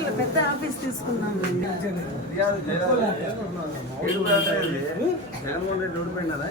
Hospital పెద్ద office తీసుకున్నాం జగన్మోహన్ రెడ్డి ఓడిపోయినారా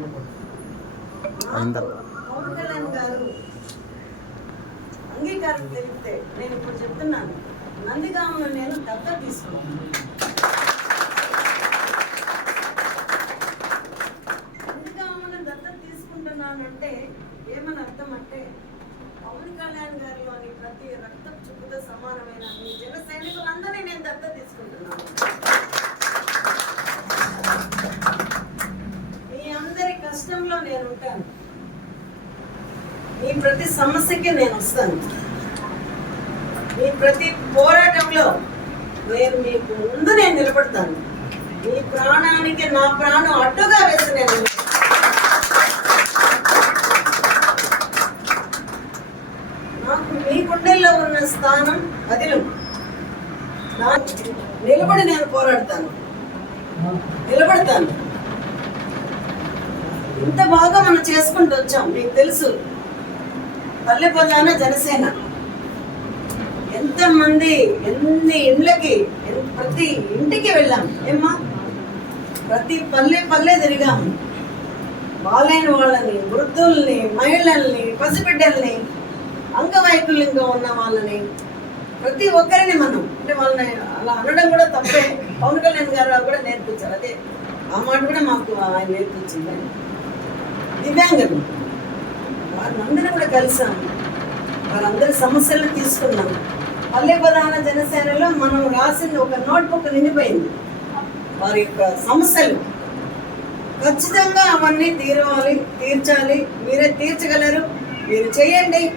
ఇప్పుడు పవన్ కళ్యాణ్ గారు అంగీకారం తెలిపితే నేను ఇప్పుడు చెప్తున్నాను. నందిగామను నేను దత్త తీసుకున్నాను. నందిగామను దత్త తీసుకుంటున్నానంటే ఏమని అర్థం అంటే పవన్ కళ్యాణ్ గారిలోని ప్రతి రక్త చుక్కుతో సమానమైన మీ జన సైనికులందరినీ నేను దత్త తీసుకున్నాను మీ అందరి కష్టంలో నేను ఉంటాను మీ ప్రతి సమస్యకి నేను వస్తాను. మీ ప్రతి పోరాటంలో నేను మీకు ముందు నేను నిలబడతాను. మీ ప్రాణానికి నా ప్రాణం అడ్డుగా వేసి నేను నాకు మీ గుండెల్లో ఉన్న స్థానం అదిలు. నా నిలబడి నేను పోరాడతాను. నిలబడతాను. ఇంత బాగా మనం చేసుకుంటూ వచ్చాం మీకు తెలుసు. పల్లెపల్లాన జనసేన. ఎంతమంది ఎన్ని ఇండ్లకి ప్రతి ఇంటికి వెళ్ళాం. ఏమ్మా? ప్రతి పల్లె పల్లె తిరిగాము బాలైన వాళ్ళని వృద్ధుల్ని మహిళల్ని పసిబిడ్డల్ని అంగవైకల్యంగా ఉన్న వాళ్ళని ప్రతి ఒక్కరిని మనం అంటే వాళ్ళని అలా అనడం కూడా తప్పే. పవన్ కళ్యాణ్ గారు కూడా నేర్పించారు. అదే ఆ మాట కూడా మాకు ఆయన నేర్పించింది. దివ్యాంగులు. వారిని కూడా కలిసాం. వారందరి సమస్యలు తీసుకున్నాం. పల్లె ప్రధాన జనసేనలో మనం రాసింది ఒక నోట్బుక్ నిండిపోయింది. వారి యొక్క సమస్యలు. ఖచ్చితంగా అవన్నీ తీరవాలి తీర్చాలి. మీరే తీర్చగలరు. మీరు చేయండి.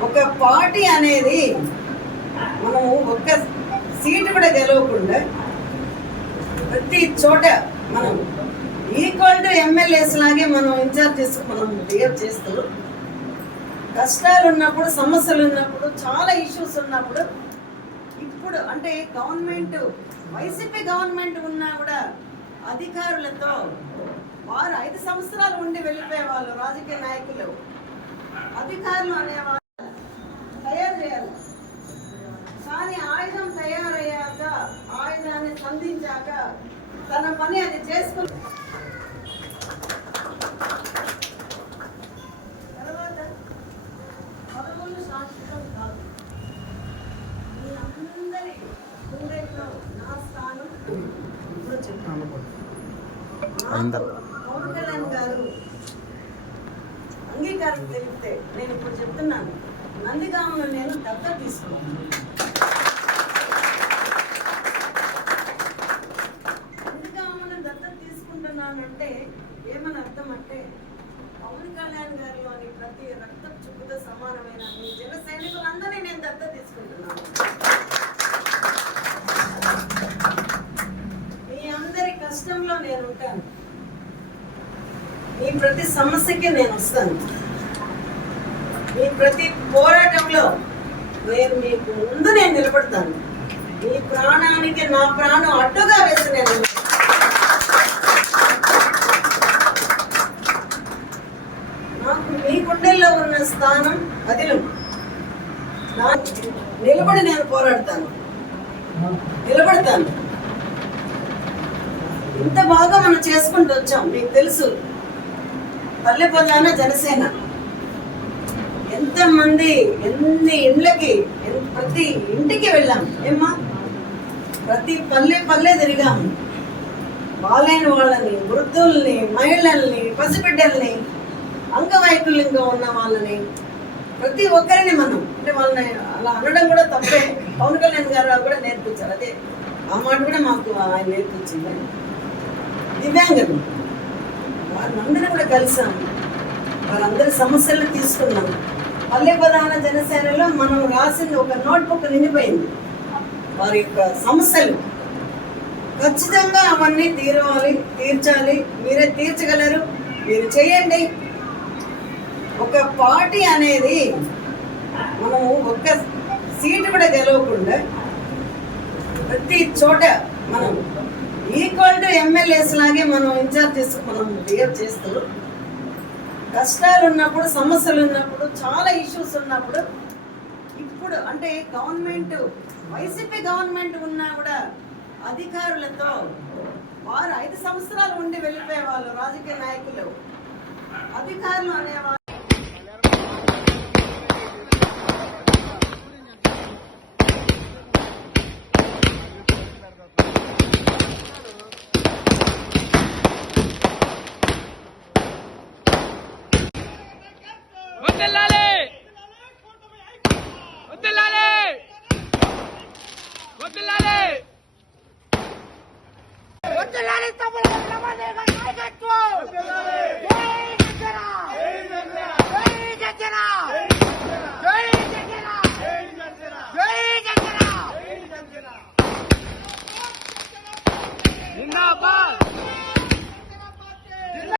ఒక పార్టీ అనేది మనము ఒక్క సీటు కూడా గెలవకుండా ప్రతి చోట మనం ఈక్వల్ టు ఎమ్మెల్యేస్ లాగే మనం ఇన్ఛార్జెస్ మనం బిహేవ్ చేస్తూ కష్టాలు ఉన్నప్పుడు సమస్యలు ఉన్నప్పుడు చాలా ఇష్యూస్ ఉన్నప్పుడు ఇప్పుడు అంటే గవర్నమెంట్ వైసీపీ గవర్నమెంట్ ఉన్నా కూడా అధికారులతో వారు ఐదు సంవత్సరాలు ఉండి వెళ్ళిపోయేవాళ్ళు రాజకీయ నాయకులు. అధికారులు అనేవాళ్ళు తయారు చేయాలి. కానీ ఆయుధం తయారయ్యాక ఆయుధాన్ని సంధించాక తన పని అది చేసుకుని అయిన తర్వాత. పవన్ కళ్యాణ్ గారు అంగీకారం తెలిపితే నేను ఇప్పుడు చెప్తున్నాను. నందిగామను నేను దత్తత తీసుకున్నాను నందిగామను దత్తత తీసుకుంటున్నానంటే ఏమని అర్థం అంటే పవన్ కళ్యాణ్ గారిలోని ప్రతి రక్త చుక్కుతో సమానమైన మీ జన సైనికులందరినీ నేను దత్తత తీసుకుంటున్నాను మీ అందరి కష్టంలో నేను ఉంటాను. మీ ప్రతి సమస్యకి నేను వస్తాను. మీ ప్రతి పోరాటంలో నేను మీకు ముందు నేను నిలబడతాను. మీ ప్రాణానికి నా ప్రాణం అడ్డుగా వేసి నేను నాకు మీ గుండెల్లో ఉన్న స్థానం అదిలు. నా నిలబడి నేను పోరాడతాను. నిలబడతాను. ఎంత బాగా మనం చేసుకుంటూ వచ్చాం మీకు తెలుసు. పల్లెపల్లాన జనసేన. ఎంతమంది ఎన్ని ఇండ్లకి ప్రతి ఇంటికి వెళ్ళాం. ఏమ్మా? ప్రతి పల్లె పల్లె తిరిగాము బాలైన వాళ్ళని వృద్ధుల్ని మహిళల్ని పసిబిడ్డల్ని అంగవైకల్యంగా ఉన్న వాళ్ళని ప్రతి ఒక్కరిని మనం అంటే వాళ్ళని అలా అనడం కూడా తప్పే. పవన్ కళ్యాణ్ గారు కూడా నేర్పించారు. అదే ఆ మాట కూడా మాకు ఆయన నేర్పించింది. దివ్యాంగులు అందరం కూడా కలిసాం. వారందరి సమస్యలను తీసుకున్నాం. పల్లె ప్రధాన జనసేనలో మనం రాసింది ఒక నోట్బుక్ నిండిపోయింది. వారి యొక్క సమస్యలు. ఖచ్చితంగా అవన్నీ తీరవాలి తీర్చాలి. మీరే తీర్చగలరు. మీరు చేయండి. ఒక పార్టీ అనేది మనము ఒక్క సీటు కూడా గెలవకుండా ప్రతి చోట మనం ఈక్వల్ టు ఎమ్మెల్యేస్ లాగే మనం ఇన్ఛార్జెస్ మనం బిహేవ్ చేస్తూ కష్టాలు ఉన్నప్పుడు సమస్యలు ఉన్నప్పుడు చాలా ఇష్యూస్ ఉన్నప్పుడు ఇప్పుడు అంటే గవర్నమెంట్ వైసీపీ గవర్నమెంట్ ఉన్నా కూడా అధికారులతో వారు ఐదు సంవత్సరాలు ఉండి వెళ్ళిపోయేవాళ్ళు రాజకీయ నాయకులు. అధికారులు అనేవాళ్ళు వదిలాలి వదిలాలి వదిలాలి వద్దులాలి తమ్ముడు నాయకత్వం.